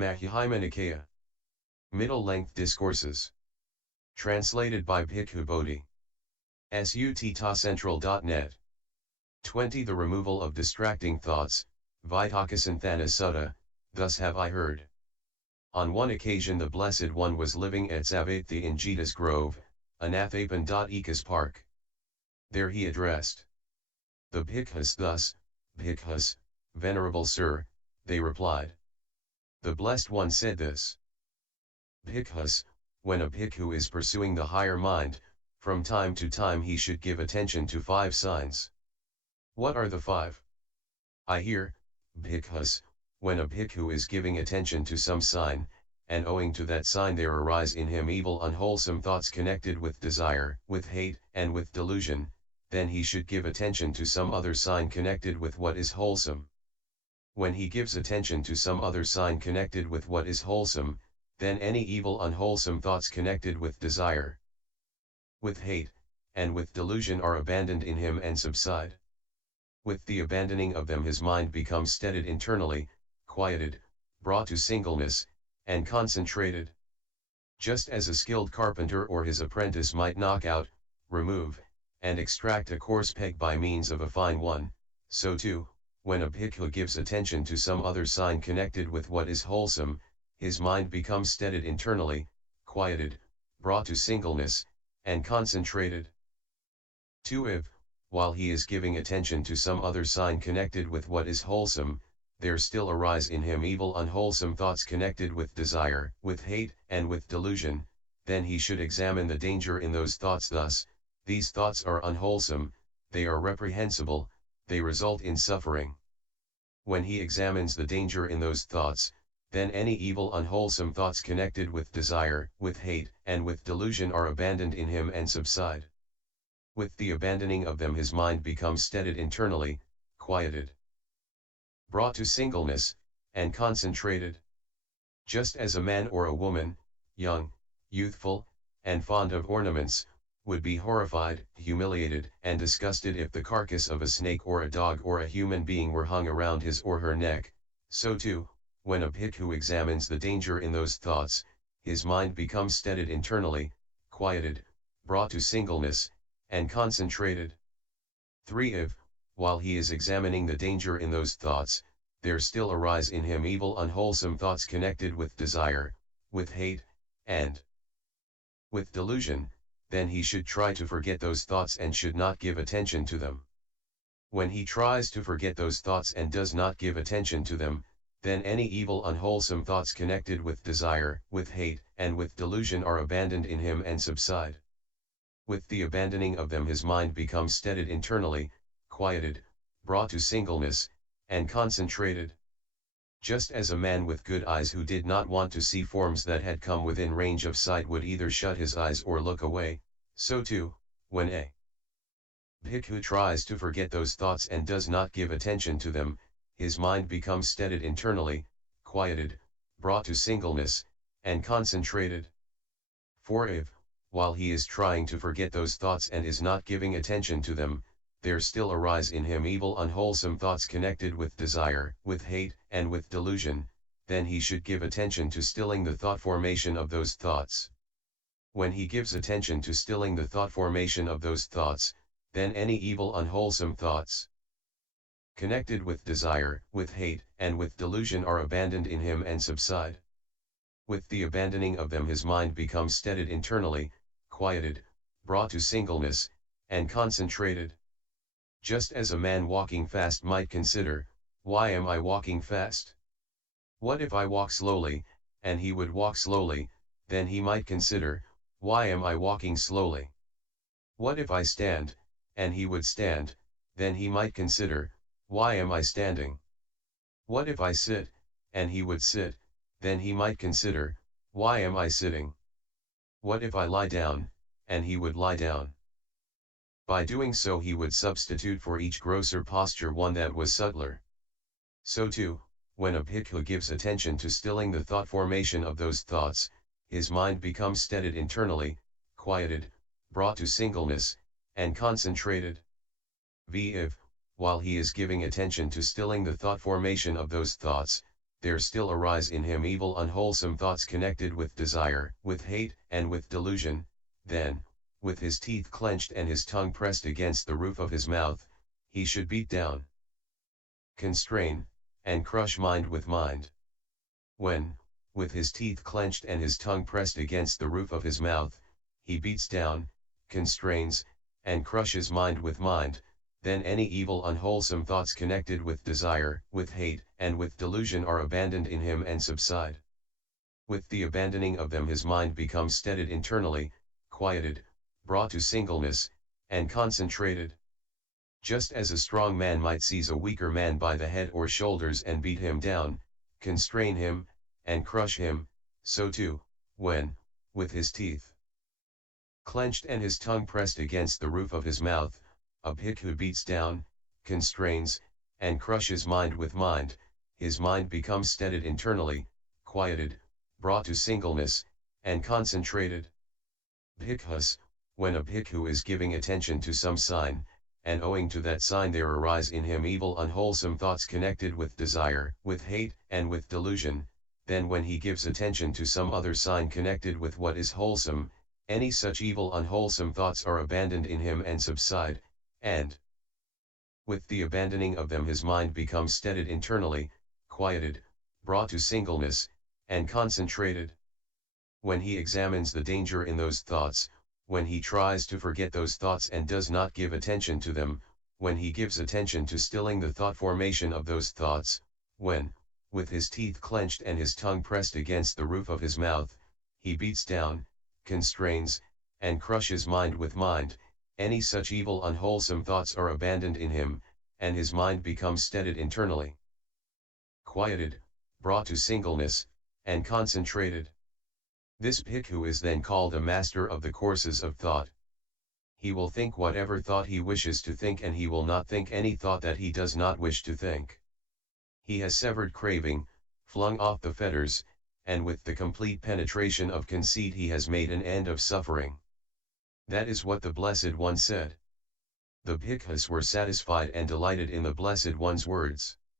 Majjhima Nikaya. Middle-length discourses. Translated by Bhikkhu Bodhi. sutta.central.net. 20. The removal of distracting thoughts, Vitakkasanthana Sutta, thus have I heard. On one occasion the Blessed One was living at Savatthi in Jeta's Grove, Anathapan.Ekas Park. There he addressed the bhikkhus thus, Bhikkhus, Venerable Sir, they replied. The Blessed One said this. Bhikkhus, when a bhikkhu is pursuing the higher mind, from time to time he should give attention to 5 signs. What are the 5? I hear, Bhikkhus, when a bhikkhu is giving attention to some sign, and owing to that sign there arise in him evil unwholesome thoughts connected with desire, with hate, and with delusion, then he should give attention to some other sign connected with what is wholesome. When he gives attention to some other sign connected with what is wholesome, then any evil unwholesome thoughts connected with desire, with hate, and with delusion are abandoned in him and subside. With the abandoning of them his mind becomes steadied internally, quieted, brought to singleness, and concentrated. Just as a skilled carpenter or his apprentice might knock out, remove, and extract a coarse peg by means of a fine one, so too, when a bhikkhu gives attention to some other sign connected with what is wholesome, his mind becomes steadied internally, quieted, brought to singleness, and concentrated. 2. If, while he is giving attention to some other sign connected with what is wholesome, there still arise in him evil unwholesome thoughts connected with desire, with hate, and with delusion, then he should examine the danger in those thoughts thus, these thoughts are unwholesome, they are reprehensible, they result in suffering. When he examines the danger in those thoughts, then any evil unwholesome thoughts connected with desire, with hate, and with delusion are abandoned in him and subside. With the abandoning of them his mind becomes steadied internally, quieted, brought to singleness, and concentrated. Just as a man or a woman, young, youthful, and fond of ornaments, would be horrified, humiliated, and disgusted if the carcass of a snake or a dog or a human being were hung around his or her neck, so too, when a bhikkhu examines the danger in those thoughts, his mind becomes steadied internally, quieted, brought to singleness, and concentrated. 3. If, while he is examining the danger in those thoughts, there still arise in him evil unwholesome thoughts connected with desire, with hate, and with delusion, then he should try to forget those thoughts and should not give attention to them. When he tries to forget those thoughts and does not give attention to them, then any evil unwholesome thoughts connected with desire, with hate, and with delusion are abandoned in him and subside. With the abandoning of them his mind becomes steadied internally, quieted, brought to singleness, and concentrated. Just as a man with good eyes who did not want to see forms that had come within range of sight would either shut his eyes or look away, so too, when a bhikkhu tries to forget those thoughts and does not give attention to them, his mind becomes steadied internally, quieted, brought to singleness, and concentrated. 4. If, while he is trying to forget those thoughts and is not giving attention to them, there still arise in him evil unwholesome thoughts connected with desire, with hate, and with delusion, then he should give attention to stilling the thought formation of those thoughts. When he gives attention to stilling the thought formation of those thoughts, then any evil unwholesome thoughts connected with desire, with hate, and with delusion are abandoned in him and subside. With the abandoning of them his mind becomes steadied internally, quieted, brought to singleness, and concentrated. Just as a man walking fast might consider, why am I walking fast? What if I walk slowly, and he would walk slowly, then he might consider, why am I walking slowly? What if I stand, and he would stand, then he might consider, why am I standing? What if I sit, and he would sit, then he might consider, why am I sitting? What if I lie down, and he would lie down? By doing so he would substitute for each grosser posture one that was subtler. So too, when a bhikkhu gives attention to stilling the thought formation of those thoughts, his mind becomes steadied internally, quieted, brought to singleness, and concentrated. If, while he is giving attention to stilling the thought formation of those thoughts, there still arise in him evil unwholesome thoughts connected with desire, with hate, and with delusion, then, with his teeth clenched and his tongue pressed against the roof of his mouth, he should beat down, constrain, and crush mind with mind. When, with his teeth clenched and his tongue pressed against the roof of his mouth, he beats down, constrains, and crushes mind with mind, then any evil unwholesome thoughts connected with desire, with hate, and with delusion are abandoned in him and subside. With the abandoning of them his mind becomes steadied internally, quieted, brought to singleness, and concentrated. Just as a strong man might seize a weaker man by the head or shoulders and beat him down, constrain him, and crush him, so too, when, with his teeth clenched and his tongue pressed against the roof of his mouth, a bhikkhu beats down, constrains, and crushes mind with mind, his mind becomes steadied internally, quieted, brought to singleness, and concentrated. Bhikkhus, when a bhikkhu is giving attention to some sign, and owing to that sign there arise in him evil unwholesome thoughts connected with desire, with hate, and with delusion, then when he gives attention to some other sign connected with what is wholesome, any such evil unwholesome thoughts are abandoned in him and subside, and with the abandoning of them his mind becomes steadied internally, quieted, brought to singleness, and concentrated. When he examines the danger in those thoughts, when he tries to forget those thoughts and does not give attention to them, when he gives attention to stilling the thought formation of those thoughts, when, with his teeth clenched and his tongue pressed against the roof of his mouth, he beats down, constrains, and crushes mind with mind, any such evil unwholesome thoughts are abandoned in him, and his mind becomes steadied internally, quieted, brought to singleness, and concentrated. This bhikkhu is then called a master of the courses of thought. He will think whatever thought he wishes to think and he will not think any thought that he does not wish to think. He has severed craving, flung off the fetters, and with the complete penetration of conceit he has made an end of suffering. That is what the Blessed One said. The bhikkhus were satisfied and delighted in the Blessed One's words.